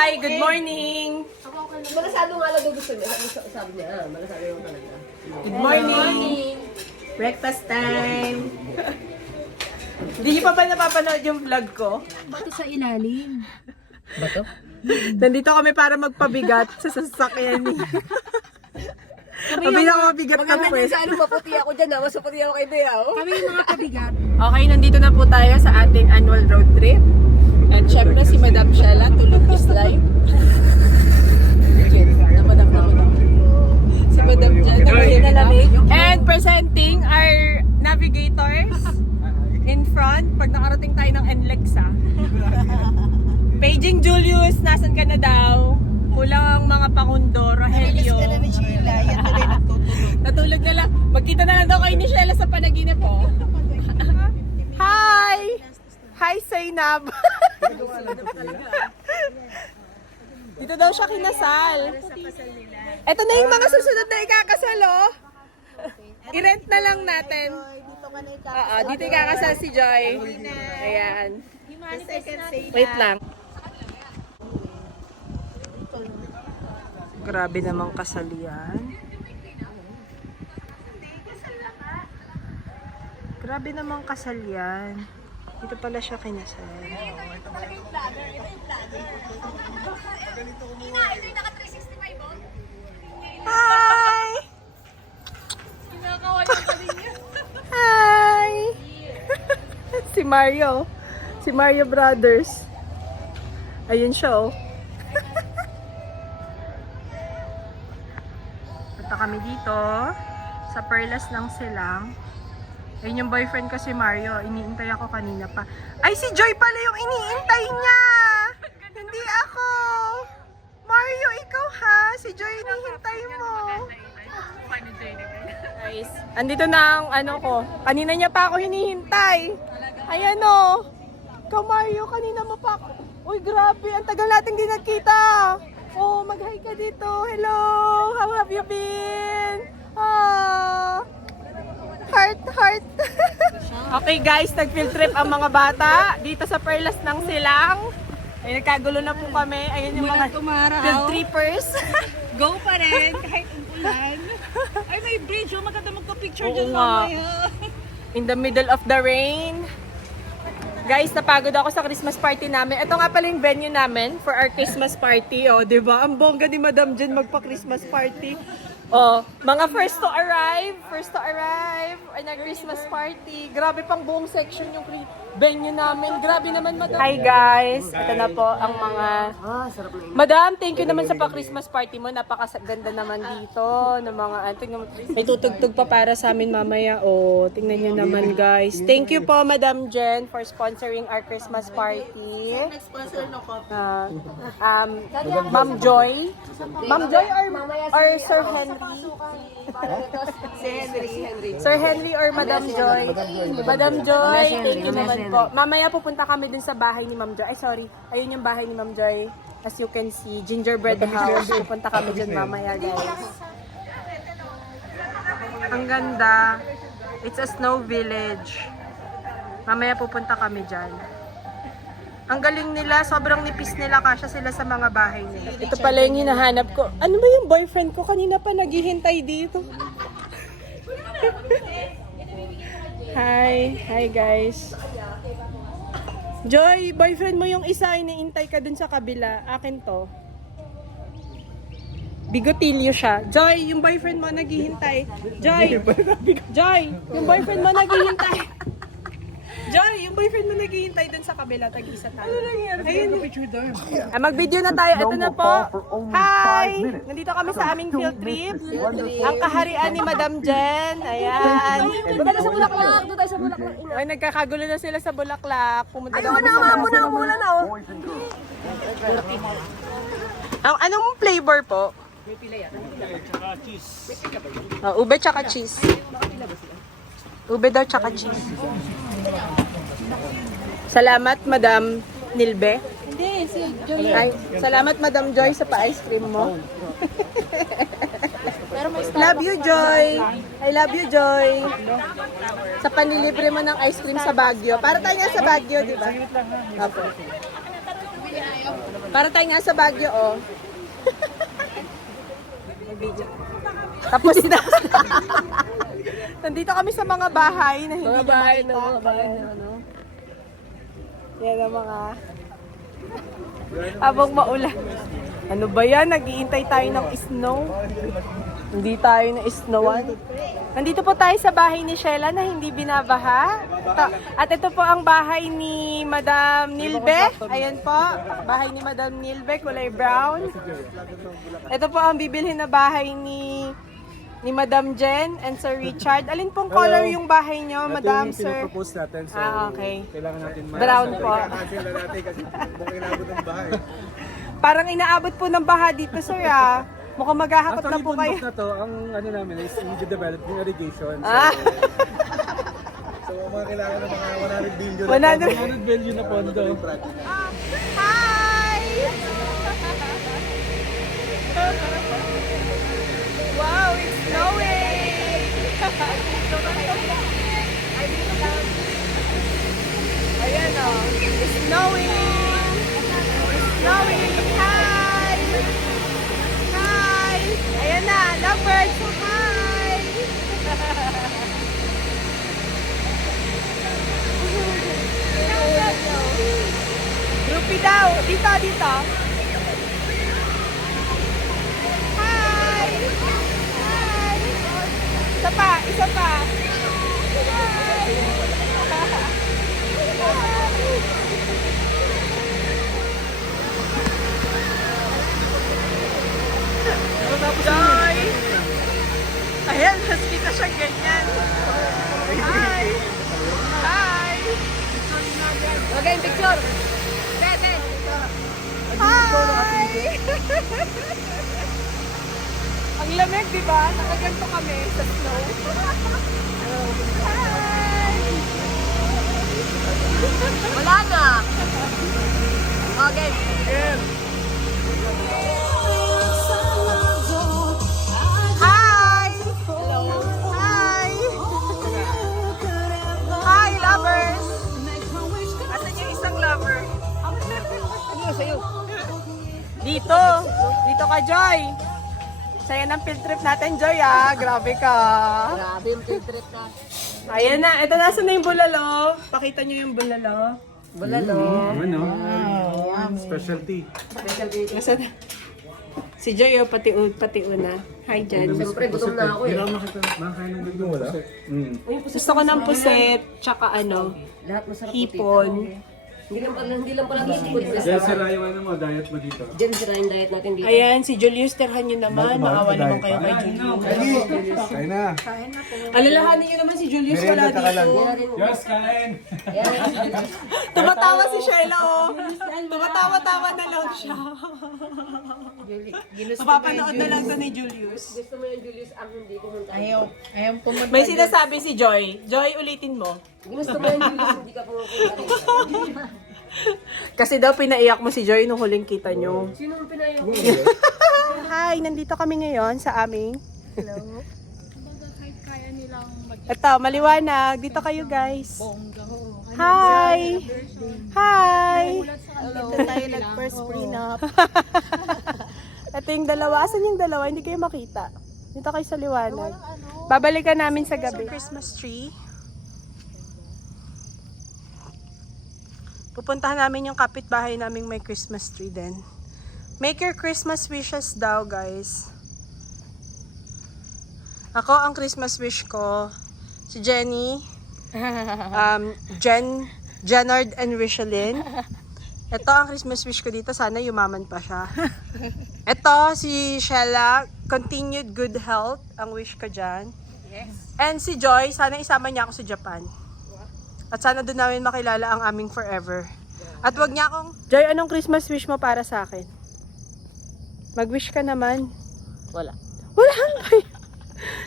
Hi, good morning. Malasado nga lang gusto niya. Sabi niya, malasado yung talaga. Good morning. Breakfast time. Hindi niyo pa ba napapanood yung vlog ko? Bato sa ilalim. Bato? Nandito kami para magpabigat sa sasakyan ni. Kami na mabigat na po. Sa ano, maputi ako dyan. Mas maputi ako kay Bea. Kami yung mga kabigat. Okay, nandito na po tayo sa ating annual road trip. And syempre si Madam Shella, tulog is life. Si Madam Jan, nalamig. And presenting our navigators in front pag nakarating tayo ng NLEX. Paging Julius, nasan ka na daw? Kulang ang mga pakundo, Rogelio. Natulog na lang. Magkita na lang daw kayo ni Shella sa panaginip po. Hi! Hi, Zainab! Dito daw siya kinasal. Ito na yung mga susunod na ikakasal, oh. I-rent na lang natin. Oo, dito ikakasal si Joy. Ayan. Wait lang. Grabe namang kasal yan. Grabe namang kasal yan. Dito pala siya kinasal. Hi! Hi! Si Mario. Si Mario Brothers. Ayun siya, oh. Punta kami dito sa Perlas ng Silang. Ayun yung boyfriend ko si Mario. Iniintay ako kanina pa. Ay, si Joy pala yung iniintay niya! Hindi ako! Mario, ikaw ha! Si Joy hinihintay mo. Guys, andito na ang ano ko. Kanina niya pa ako hinihintay. Ayan o. Ikaw Mario, kanina mo pa ako. Uy, grabe. Ang tagal natin di nagkita. Oh, mag-hi ka dito. Hello! How have you been? Ah... Heart, heart. Okay guys, nag-field trip ang mga bata dito sa Perlas ng Silang. Ay, nagkagulo na po kami. Ayun yung mga field trippers. Go pa rin, kahit umulan. Ay, may bridge. Oh, maganda magpa-picture Oo dyan nga. mamaya. In the middle of the rain. Guys, napagod ako sa Christmas party namin. Ito nga pala yung venue namin for our Christmas party. Oh, di ba? Ang bongga ni Madam Jen magpa-Christmas party. Oh, mga first to arrive ay nag-Christmas party. Grabe pang buong section yung venue namin. Grabe naman, Madam. Hi guys, ito na po ang mga... Madam, thank you naman sa pa-Christmas party mo. Napakaganda naman dito ng mga may tutugtog pa para sa amin mamaya. Oh, tingnan niyo naman guys. Thank you po, Madam Jen, for sponsoring our Christmas party. Ma'am Joy. Ma'am Joy or Sir Henry? Sir Henry or Madam Joy? Madam Joy, thank you naman po. Mamaya pupunta kami dun sa bahay ni Ma'am Joy. Ay, sorry. Ayun yung bahay ni Ma'am Joy. As you can see, gingerbread house. Pupunta kami dun mamaya, guys. Ang ganda. It's a snow village. Mamaya pupunta kami dyan. Ang galing nila, sobrang nipis nila, kasya sila sa mga bahay nila. Ito pala yung hinahanap ko. Ano ba yung boyfriend ko? Kanina pa naghihintay dito. Hi guys. Joy, boyfriend mo yung isa, iniintay ka dun sa kabila. Akin to. Bigotilyo siya. Joy, yung boyfriend mo naghihintay. Joy, yung boyfriend mo naghihintay. Joy, yung boyfriend mo naghihintay dun sa kabila, tag-isa tayo. Ano lang yan? Ayun. Mag-video na tayo. Ito na po. Hi! Nandito kami sa aming field trip. Ang kaharian ni Madam Jen. Ayan. Doon tayo sa Bulaklak. Doon tayo sa Bulaklak. Ay, nagkakagulo na sila sa Bulaklak. Pumunta Ayaw na, muna na. Anong flavor po? Ube tsaka cheese. Ube daw tsaka cheese. Salamat, Madam Nilbe. Hindi, si Joy. Ay, salamat, Madam Joy, sa pa-ice cream mo. Love you, Joy. I love you, Joy. Sa panilibre mo ng ice cream sa Baguio. Para tayo nga sa Baguio, di ba? Opo. Para tayo nga sa Baguio, oh. Tapos na. Nandito kami sa mga bahay na hindi Mga nyo bahay makita. na, mga bahay na ano. Yan ang mga... Habang maulan. Ano ba yan? Nag-iintay tayo ng snow. Hindi tayo na snowan. Nandito po tayo sa bahay ni Sheila na hindi binabaha. At ito po ang bahay ni Madam Nilbe. Ayan po. Bahay ni Madam Nilbe, kulay brown. Ito po ang bibilhin na bahay ni Madam Jen and Sir Richard. Alin pong color yung bahay nyo, Madam, Sir? Propose natin, so Okay. kailangan natin Brown po. Kailangan natin kasi baka inabot ng bahay. Parang inaabot po ng baha dito, Sir, ah. Mukhang maghahakot na Actually, po kayo. bundok na to, ang ano namin is hindi develop yung irrigation. So, Ah. so mga kailangan ng mga 100 billion 100. 100 billion na pondo. Hi! Wow, it's snowing! Ayan o, it's snowing! It's snowing! Hi! Hi! Ayan na, lovebirds! Hi! Groupie daw! Dito, dito! Hi! Hi! Isa pa, isa pa! Hi! Joy! Ayan, mas kita siyang ganyan. Hi! Hi! Okay, picture! Dede! Hi! Ang lamig, di ba? Nakaganto kami sa snow. Hi! Wala na! Okay. Hi! Hello! Hi! Hi, lovers! Asan yung isang lover? Ano na sa'yo? Dito! Dito ka, Joy! Saya ng field trip natin, Joy, ah! Grabe ka! Grabe yung field trip na. Ayan na! Ito, nasa na yung bulalo? Pakita nyo yung bulalo. Bulalo. Ano? Specialty. Nasa na? Si Joy, oh, pati una. Hi, Jen. Siyempre, gutom na ako eh. Hindi lang makakain ng dito wala. Gusto ko ng puset, tsaka ano, Lahat masarap hipon. Hindi lang pala biscuit. Dahil sira yung ano mo, diet mo dito. Diyan sira yung diet natin dito. Ayan, si Julius, terhan nyo naman. Maawa naman kayo kay Julius. Kain na. Alalahanin nyo naman si Julius, wala dito. Yes, kain! Tumatawa si Sheila, oh. Tumatawa-tawa na lang siya. Mapapanood na lang to ni Julius. Gusto mo yung Julius ang hindi pumunta. Ayaw pumunta. May sinasabi si Joy. Joy, ulitin mo. Gusto mo yung Julius hindi ka pumunta. Kasi daw pinaiyak mo si Joy nung huling kita nyo. Sino ang pinayaw? Hi, nandito kami ngayon sa aming... Kumbaga kahit kaya nilang Ito, maliwanag. Dito kayo, guys. mag-bongga ho. Hi! Hi! Hello. Dito tayo nag-first prenup. Ito yung dalawa. Asan yung dalawa? Hindi kayo makita. Dito kayo sa liwanag. Babalikan namin sa gabi. Christmas tree. Pupuntahan namin yung kapitbahay naming may Christmas tree din. Make your Christmas wishes daw, guys. Ako, ang Christmas wish ko, si Jenny, Jenard and Richelyn. Ito ang Christmas wish ko dito, sana yumaman pa siya. Ito, si Sheila, continued good health, ang wish ko dyan. Yes. And si Joy, sana isama niya ako sa Japan. At sana doon namin makilala ang aming forever. At wag niya akong... Joy, anong Christmas wish mo para sa akin? Mag-wish ka naman. Wala. Wala ba?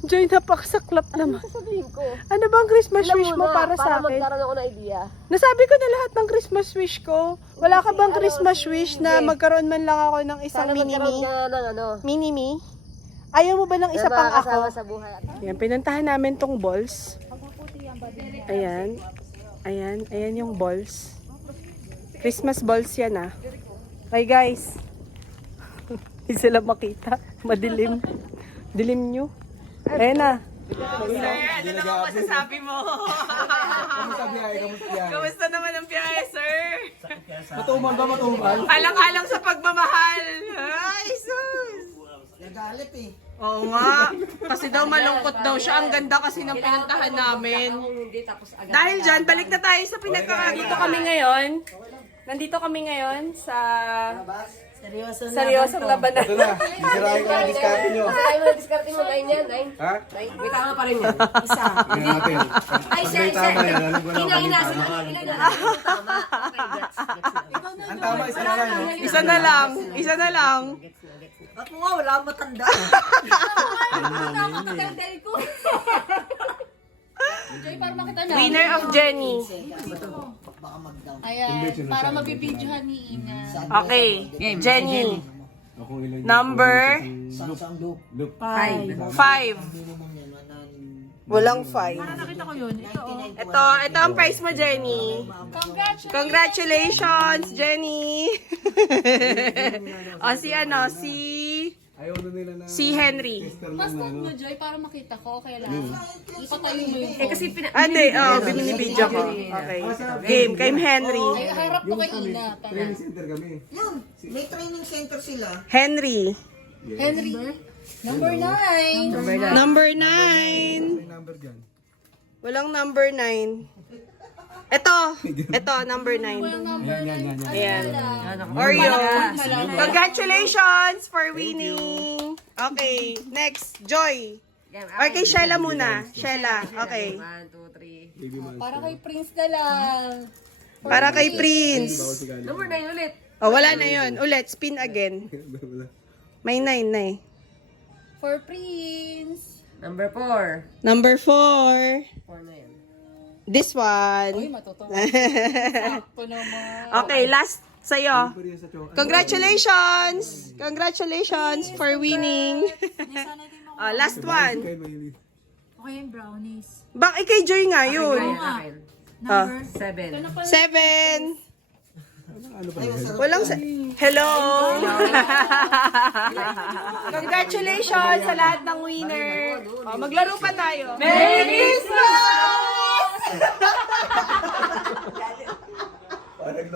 Joy, napakasaklap naman. Sasabihin ko. Ano bang Christmas wish mo para sa akin? magkaroon ako ng idea. Nasabi ko na lahat ng Christmas wish ko. Wala ka bang Christmas wish na magkaroon man lang ako ng isang Sana magkaroon mini-me? ka ng ano. Mini-me? Ayaw mo ba ng isa pang makakasama ako? sa buhay. Ayan, pinuntahan namin tong balls. Ayan. Ayan, ayan yung balls. Christmas balls yan ah. Okay guys. Hindi sila makita. Madilim. Dilim nyo. Ayun na. Sir, ano naman masasabi mo? Kamusta biyahe? Kamusta biyahe? Kamusta naman ang biyahe, sir? Matumal ba? Matumal? Alang-alang sa pagmamahal. Ay, sus! Nagalit eh. Oo nga. Kasi daw malungkot daw siya. Ang ganda kasi ng pinuntahan namin. Hindi tapos agad. Dahil dyan, balik na tayo sa pinagkakagito kami ngayon. Nandito kami ngayon sa seryosong labanan. Ito na. Isirahin ko ang diskarte nyo. Ay, mo diskarte mo 9 yan, 9. Ha? May tama pa rin yan. Isa. Tingnan natin. Ay, sir, May tama yan. Alam ko na Ina, kung ina, tama. tama. Okay, gets. Ang tama, isa na lang, no? Isa na lang. Isa na lang. Ba't mo nga wala akong matanda? Joy, para makita na. Winner of Jenny. Baka mag-down. Ayan, para mabibidyohan ni Ina. Okay. Jenny. Akong ilan yun? Number Sang loop. Look. 5. Hindi naman yan. Walang 5. Nakita ko yun. Ito, oh. Ito ang prize mo, Jenny. Congratulations! Congratulations, Jenny. O, Ayaw na nila na... si Henry. Tester lang Basta na, no? mo, Joy, para makita ko. Okay lang. Ipatayo mo yung phone. Kasi Ate, binibidyo ko. Okay. Game, kay Henry. Ay, harap ko kay Ina. Tara. Training center kami. Yun. May training center sila. Henry. Henry. Number 9. Number 9. May number dyan. Walang number 9. Ito, number 9. Yan. Ayan. Oreo. Congratulations for winning. Okay, next, Joy. Or kay Shella muna. Shella, okay. 1, 2, 3. Baby man. Para kay Prince na lang. Para kay Prince. Number 9 ulit. Oh, wala na yun. Ulit, spin again. May 9 na eh. For Prince. Number 4. Number 4. 4 na yan. This Uy, one. matutuwa. Sakto naman. Okay, last sa'yo. Pero yun sa cho- Congratulations! Congratulations for winning. Last one. Kay Maylin. Okay yung brownies. Bakit kay Joy nga yun? Number 7. 7. Ano ba yan? Walang Hello! Congratulations sa lahat ng winner. Maglaro pa tayo. Merry Christmas! Parang